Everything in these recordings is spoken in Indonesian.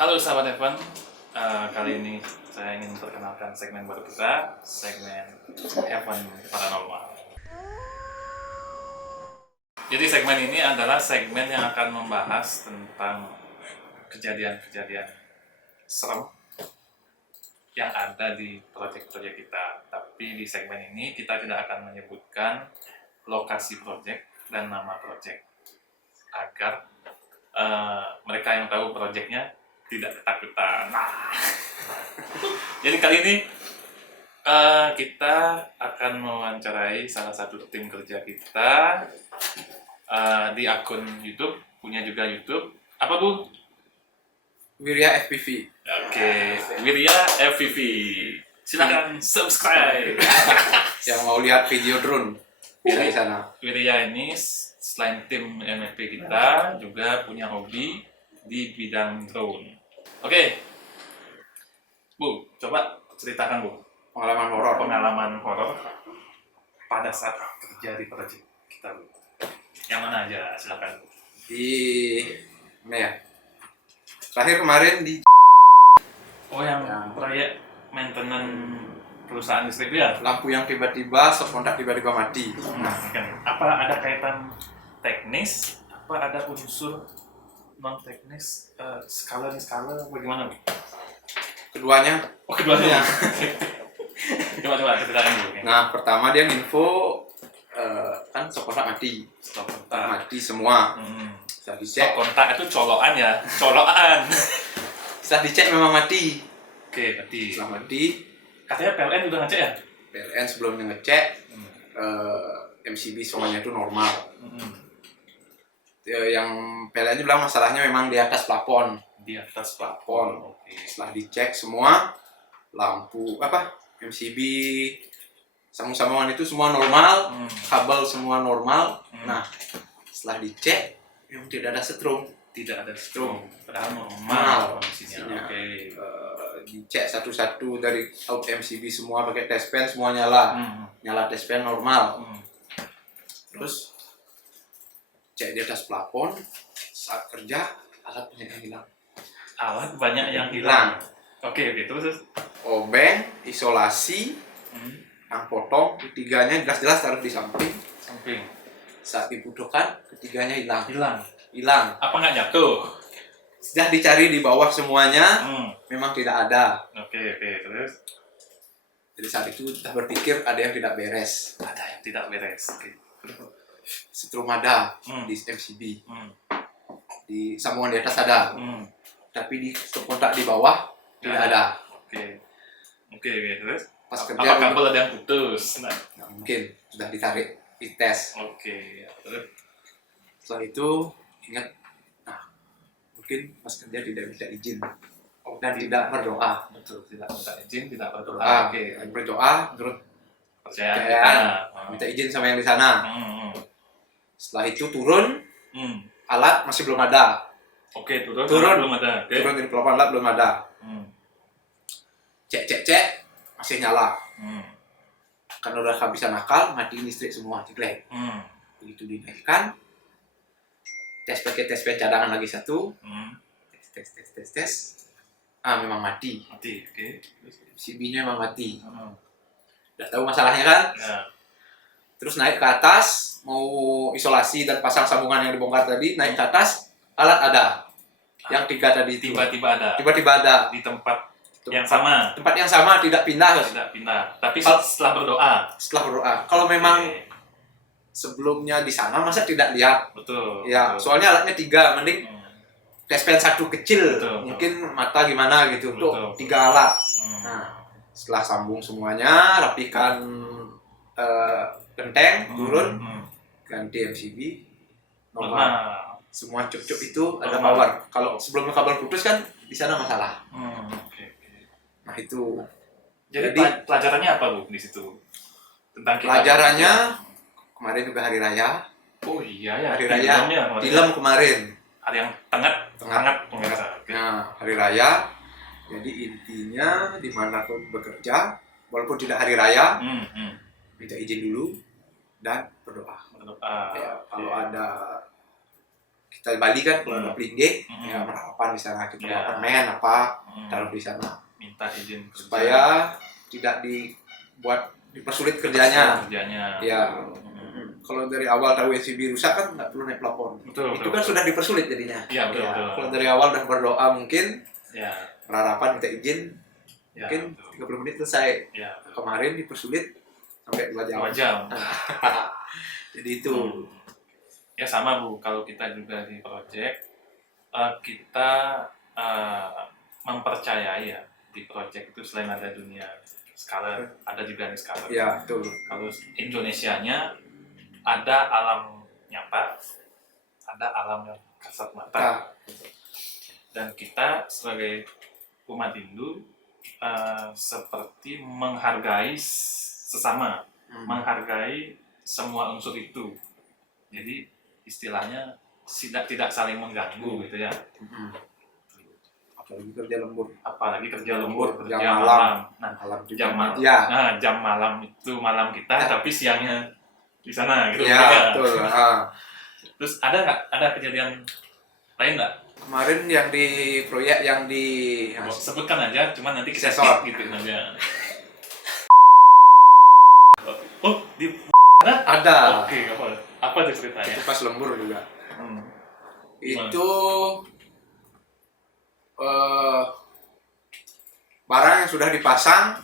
Halo sahabat Evan, kali ini saya ingin memperkenalkan segmen baru kita, segmen Evan Paranormal. Jadi segmen ini adalah segmen yang akan membahas tentang kejadian-kejadian serem yang ada di proyek-proyek kita. Tapi di segmen ini kita tidak akan menyebutkan lokasi proyek dan nama proyek agar mereka yang tahu proyeknya tidak ketakutan. Jadi kali ini kita akan mewawancarai salah satu tim kerja kita di akun YouTube, punya juga YouTube. Apa Bu? Wirya FPV. Oke, Wirya FPV. Silakan subscribe. Yang mau lihat video drone bisa di sana. Wirya ini selain tim MFP kita juga punya hobi di bidang drone. Oke, Bu, coba ceritakan Bu pengalaman horor pada saat kerja di proyek kita Bu. Yang mana aja, silakan. Di mana ya? Terakhir kemarin di yang proyek maintenance perusahaan listrik ya? lampu yang tiba-tiba sepontak tiba-tiba mati. Apa ada kaitan teknis? Apa ada unsur non teknis, skala bagaimana Bu? Keduanya. Keduanya. coba ceritakan dulu. Nah, pertama dia info kan sepontak mati. Mati semua. Setelah dicek. Kontak itu colokan ya, colokan. Setelah dicek memang mati. Oke, mati. Setelah mati. Katanya PLN udah ngecek ya? PLN sebelumnya ngecek, MCB semuanya itu normal. Yang PLN bilang masalahnya memang di atas plafon. Di atas plafon. Oke. Setelah dicek semua lampu MCB sambung-sambungan itu semua normal, kabel semua normal. Nah, setelah dicek memang tidak ada setrum. Tidak ada setrum. Padahal normal kondisinya. Oke. Dicek satu-satu dari out MCB semua pakai test pen semua nyala. Nyala test pen normal. Terus cek di atas plafon, saat kerja alat banyak yang hilang. Alat banyak yang hilang. Oke, terus obeng, isolasi, yang potong, ketiganya jelas-jelas taruh di samping. Saat dibutuhkan, ketiganya hilang. Apa nggak jatuh? Sudah dicari di bawah semuanya, memang tidak ada. Oke, terus? Jadi saat itu sudah berpikir ada yang tidak beres. Ada yang tidak beres. Oke. Setrum ada di MCB, di sambungan di atas ada, tapi di kontak di bawah tidak ada. Oke, terus? Pas kerja apa kabel ada yang putus? Nah, mungkin sudah ditarik di tes. Oke, terus? Setelah itu ingat, mungkin pas kerja tidak minta izin dan tidak berdoa. Betul, tidak minta izin, tidak berdoa. Berdoa menurut percayaan. Minta izin sama yang di sana. Setelah itu turun, alat masih belum ada. Oke, turun belum ada. Turun dari pelopon alat belum ada. Cek masih nyala. Karena udah kehabisan akal, matiin listrik semua, jeglek. Begitu dinaikkan, pakai tes pen cadangan lagi satu. Tes. Memang mati. Oke. CB-nya memang mati. Udah tahu masalahnya kan? Ya. Terus naik ke atas, mau isolasi dan pasang sambungan yang dibongkar tadi, naik ke atas, alat ada. Yang 3 tadi itu. Tiba-tiba ada. Di tempat yang sama. Tempat yang sama, tidak pindah. Tapi setelah berdoa. Kalau memang sebelumnya di sana, masa tidak lihat? Betul. Ya, betul. Soalnya alatnya 3, mending tes pen 1 kecil. Mungkin mata gimana gitu. Tuh, 3 alat. Nah, setelah sambung semuanya, rapikan genteng, turun, ganti MCB, normal. Semua cuk-cuk itu ada power. Kalau sebelumnya kabel putus kan di sana masalah. Nah itu. Jadi pelajarannya apa Bu di situ? Tentang pelajarannya kemarin juga hari raya. Oh iya ya. Hari raya. Film kemarin. Hari yang tengah. Nah hari raya. Jadi intinya dimanapun bekerja, walaupun tidak hari raya, minta izin dulu dan berdoa. Ya, kalau ada kita di Bali kan kalau ada pelinggih ya Merarapan di sana kita bawa permen apa taruh di sana, minta izin kerja. supaya tidak dipersulit kerjanya. Ya. Kalau dari awal tahu SCB rusak kan nggak perlu naik pelapor. Itu kan sudah dipersulit jadinya. Iya, betul. Kalau dari awal udah berdoa mungkin Merarapan minta izin mungkin 30 menit selesai. Kemarin dipersulit sampai 2 jam. 2 jam. Jadi itu. Ya sama Bu, kalau kita juga di project kita mempercayai ya di project itu selain ada dunia Scholar, ada juga nih Scholar. Ya, betul. Kalau Indonesianya ada alam nyata, ada alam yang kasat mata. Dan kita sebagai umat Hindu seperti menghargai sesama, menghargai semua unsur itu. Jadi istilahnya tidak saling mengganggu gitu ya. Apalagi kerja lembur, kerja malam. Nah, jam malam itu malam kita, tapi siangnya di sana gitu. Ya, betul. Terus ada kejadian lain nggak? Kemarin yang di proyek yang di sebutkan aja, cuman nanti kita sensor gitu aja. Oh, di ada. Oke, apa tuh ceritanya? Itu pas lembur juga. Itu barang yang sudah dipasang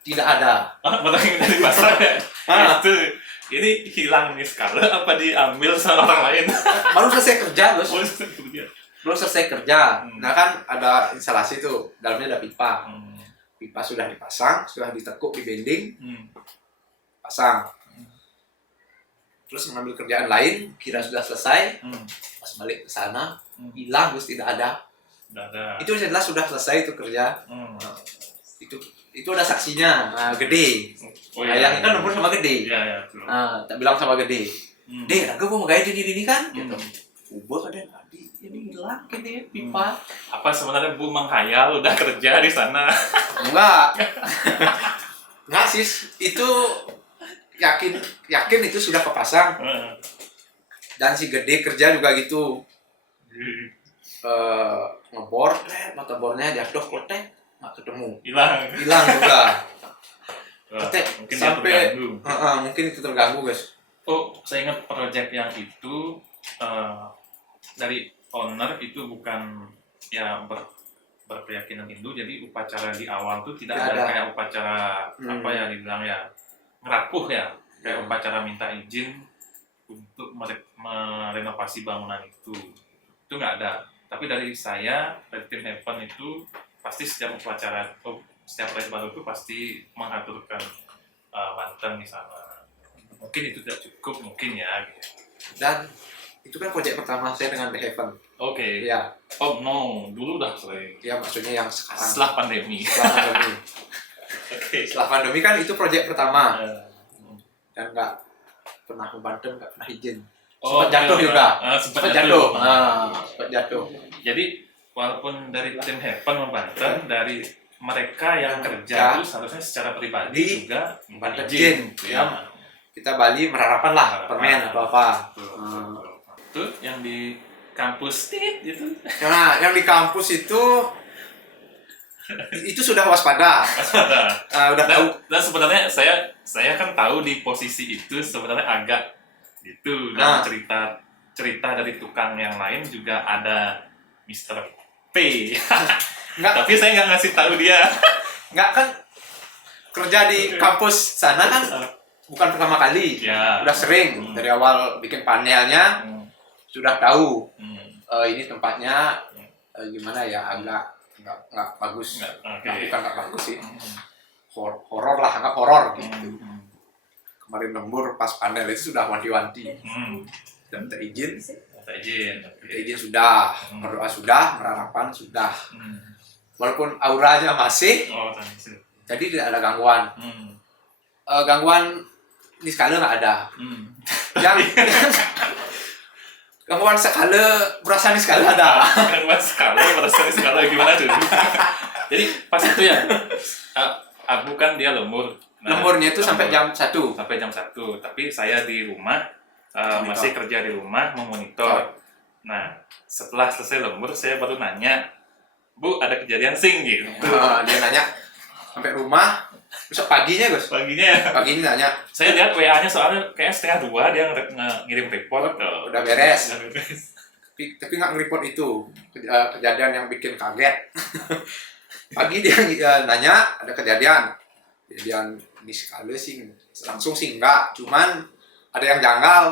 tidak ada. Barang yang sudah dipasang itu ini hilang nih sekarang apa diambil sama orang lain? Baru selesai kerja, Bos. Belum selesai kerja. Nah kan ada instalasi tuh, dalamnya ada pipa. Pipa sudah dipasang, sudah ditekuk di bending, pasang. Terus mengambil kerjaan lain, kira sudah selesai, pas balik ke sana, hilang, terus tidak ada. Itu jelas sudah selesai itu kerja. Itu ada saksinya, gede. Yang kan nomor sama gede. Tak bilang sama gede. Deh, aku mau gaya ini kan? Gitu. Bos ada tadi, ini hilang ini pipa. Apa sebenarnya Bu menghayal udah kerja di sana? Enggak. Enggak sis, itu yakin itu sudah kepasang. Dan si gede kerja juga gitu. Ngebor, mata bornya jatuh kotek, nggak ketemu. Hilang juga. Mungkin sampai mungkin itu terganggu guys. Oh, saya ingat project yang itu dari owner itu bukan ya berkeyakinan Hindu, jadi upacara di awal tuh tidak ada kayak upacara apa ya dibilang ya ngerapuh ya, kayak upacara minta izin untuk merenovasi bangunan itu nggak ada. Tapi dari saya, dari tim Heaven itu pasti setiap upacara setiap proyek baru itu pasti mengaturkan mantan di sana. Mungkin itu tidak cukup mungkin ya. Gitu. Dan itu kan proyek pertama saya dengan The Heaven. Oke. Ya. Oh no, dulu udah selesai. Ya maksudnya yang sekarang. Setelah pandemi. Setelah pandemi kan itu proyek pertama. Dan nggak pernah ke Banten, nggak pernah izin. Sempat jatuh juga. Sempat jatuh. Jadi walaupun dari tim Heaven membantu, dari mereka yang kerja itu seharusnya secara pribadi juga minta izin. Ya. Kita Bali Merarapan lah, permen atau apa. Itu yang di kampus gitu. Nah, yang di kampus itu sudah waspada. Udah tahu. Dan sebenarnya saya kan tahu di posisi itu sebenarnya agak gitu. Dan cerita dari tukang yang lain juga ada Mr. P. Tapi saya nggak ngasih tahu dia. Nggak kan kerja di kampus sana kan bukan pertama kali. Udah sering dari awal bikin panelnya sudah tahu ini tempatnya gimana ya, agak nggak bagus. Bukan nggak bagus sih, horor lah, agak horor gitu. Kemarin lembur pas panel itu sudah wanti-wanti. Dan minta izin sudah, berdoa sudah, Merarapan sudah. Walaupun auranya masih, jadi tidak ada gangguan. Gangguan di skala nggak ada. Yang gangguan skala berasa di skala ada. Gangguan skala berasa di skala gimana tuh? Jadi pas itu ya, Abu kan dia lembur. Lemburnya itu sampai jam 1. Sampai jam 1. Tapi saya di rumah masih kerja di rumah memonitor. Nah, setelah selesai lembur, saya baru nanya, Bu, ada kejadian sing gitu. Dia nanya sampai rumah, besok paginya Gus. Paginya Nanya, saya lihat WA-nya soalnya kayak 1:30 dia ngirim report. Udah beres. Udah beres. Tapi nggak nge-report itu kejadian yang bikin kaget. Pagi dia nanya ada kejadian ini sekali sih langsung sih enggak, cuman ada yang janggal.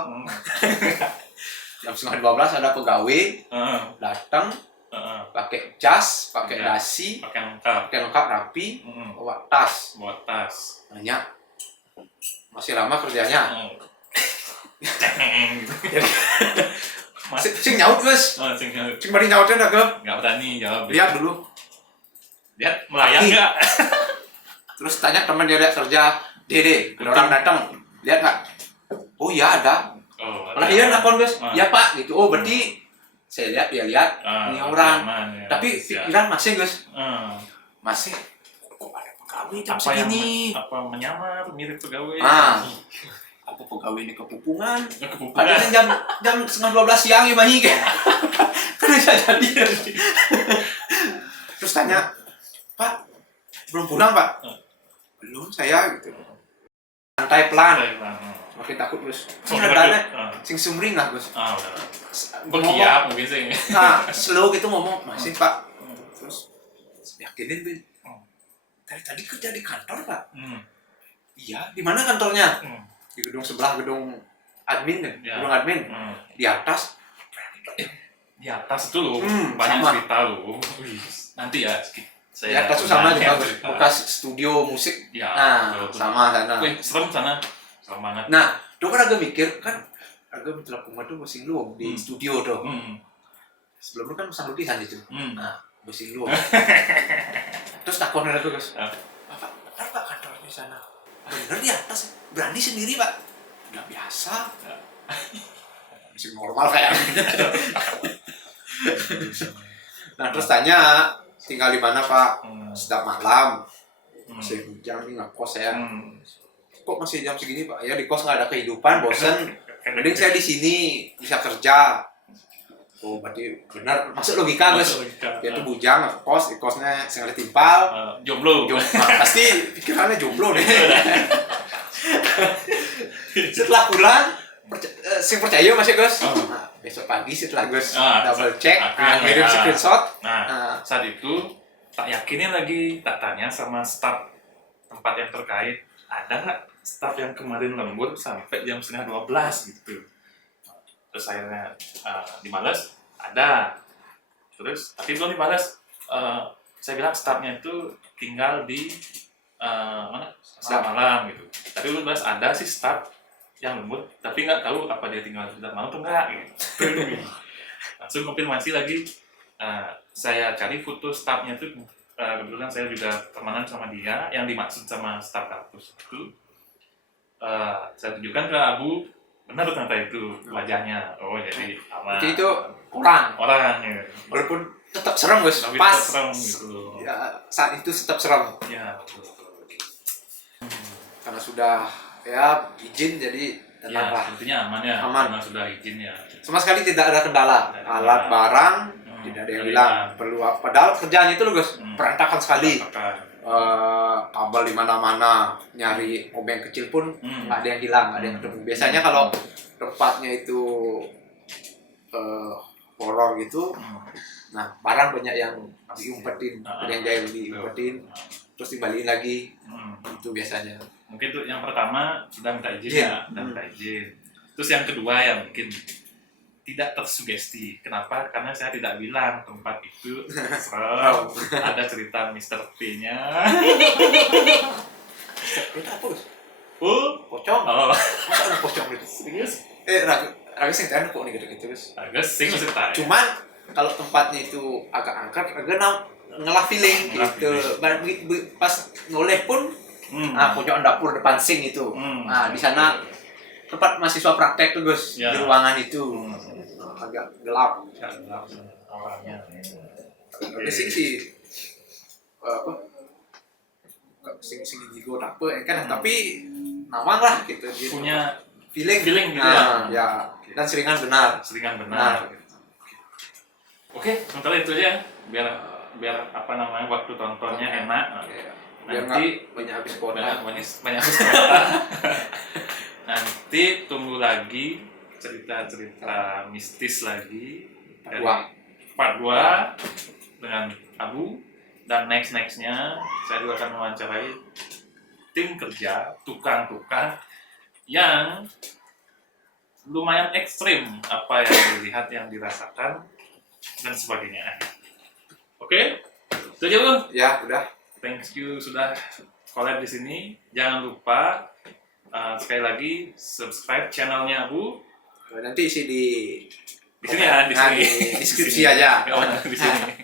Jam 11:30 ada pegawai datang pakai jas, pakai dasi, pakai lengkap rapi, bawa tas. Nanya masih lama kerjanya. Sing nyaut Gus. Sing bari nyautnya nggak berani jawab. Lihat dulu. Lihat melayang nggak? Terus tanya teman dia lihat kerja, Dede, ada orang datang, lihat nggak? Oh iya ada. Malah dia nelfon Gus, ya Pak gitu. Oh berarti saya lihat dia lihat ini orang. Ya, tapi pikiran masih Gus, masih kok ada pegawai jam segini? Apa menyamar mirip pegawai? Apa pegawai ini kepupungan? Kepupungan. Ada jam 11:30 siang ya Mahi kan? Kan bisa jadi. Terus tanya, Pak, belum pulang Pak? Belum saya gitu. Santai pelan. Makin takut Gus. Sebenarnya sing sumring lah Gus. Berkiap mungkin sih. Nah, slow gitu ngomong, masih Pak. Terus yakinin Bin. Tadi kerja di kantor Pak. Iya, di mana kantornya? Di gedung sebelah, gedung admin kan? Gedung admin. Di atas. Di atas itu loh, banyak cerita loh. Nanti ya, di atas itu sama juga bekas studio musik. Ya, sama sana. Serem sana. Serem banget. Nah, itu kan agak mikir kan, agak mencelak tuh musik lu di studio tuh. Sebelum itu kan pasang lukisan itu. Nah, musik lu. Terus takutnya aku Gus. Bapak, benar Pak kantor di sana? Bener di atas, berani sendiri Pak. Udah biasa. Masih normal kayak. Nah, terus tanya, tinggal di mana Pak? Sedap malam. Masih hujan nih ngekos saya. Kok masih jam segini Pak? Ya di kos nggak ada kehidupan, bosen. Mending saya di sini bisa kerja. Oh berarti benar, masuk logika Gus. Dia tuh bujang kos, di kosnya sengaja timpal. Jomblo. Pasti pikirannya jomblo deh. Setelah pulang, sing percaya masih Gus. Nah, besok pagi setelah Gus double check, ngirim screenshot. Saat itu tak yakinin lagi, tak tanya sama staf tempat yang terkait, ada nggak staf yang kemarin lembur sampai jam 11:30 gitu. Terus akhirnya dibalas, ada. Terus tapi belum dibalas. Saya bilang stafnya itu tinggal di mana? Malam gitu. Tapi belum dibalas, ada sih staf yang lembur, tapi nggak tahu apa dia tinggal di malam atau enggak gitu. Langsung konfirmasi lagi. Saya cari foto stafnya tuh, kebetulan saya juga pertemanan sama dia, yang dimaksud sama staf kampus itu. Saya tunjukkan ke Abu, benar ternyata itu wajahnya. Oh jadi aman. Jadi itu orang ya. Walaupun tetap serem Gus, tapi pas serem gitu. Ya, saat itu tetap serem. Ya betul. Karena sudah ya izin jadi tenang lah. Intinya aman ya. Karena sudah izin ya. Sama sekali tidak ada kendala. Alat barang tidak ada yang hilang. Perlu padahal kerjaan itu loh Gus, berantakan sekali. Kabel di mana-mana, nyari obeng kecil pun nggak ada yang hilang, nggak ada yang ketemu. Biasanya kalau tempatnya itu horor gitu, nah barang banyak yang diumpetin, ada yang jahil diumpetin, terus dibalikin lagi, itu biasanya. Mungkin tuh yang pertama sudah minta izin ya, minta izin. Terus yang kedua ya mungkin tidak tersugesti. Kenapa? Karena saya tidak bilang tempat itu serem. Ada cerita Mr. P-nya. Mr. P apa Gus? Pocong. Masa ada pocong gitu? Serius? Raga sing tahan kok nih gitu-gitu Gus. Raga sing masih tahan. Cuman kalau tempatnya itu agak angker, Raga ngelah feeling gitu. Pas ngoleh pun, pojok dapur depan sink itu. Nah di sana tempat mahasiswa praktek tuh Gus, di ruangan itu. Agak gelap. Awalnya. Tapi sih apa? Sing jigo apa kan? Tapi nawang lah gitu. Punya feeling gitu ya. Ya. Dan seringan benar. Seringan benar. Oke, sementara itu aja biar biar apa namanya waktu tontonnya enak. Biar Nanti nggak banyak habis kuota. banyak kuota. Nanti tunggu lagi cerita-cerita mistis lagi dari part 2 dengan Abu, dan nextnya saya juga akan mewawancarai tim kerja tukang-tukang yang lumayan ekstrim apa yang dilihat, yang dirasakan dan sebagainya. Oke, itu aja Bang. Ya, udah. Thank you sudah collab di sini. Jangan lupa sekali lagi subscribe channelnya Abu. Nanti isi di Di sini ya, di Nah, sini. di deskripsi aja. Oh, di sini.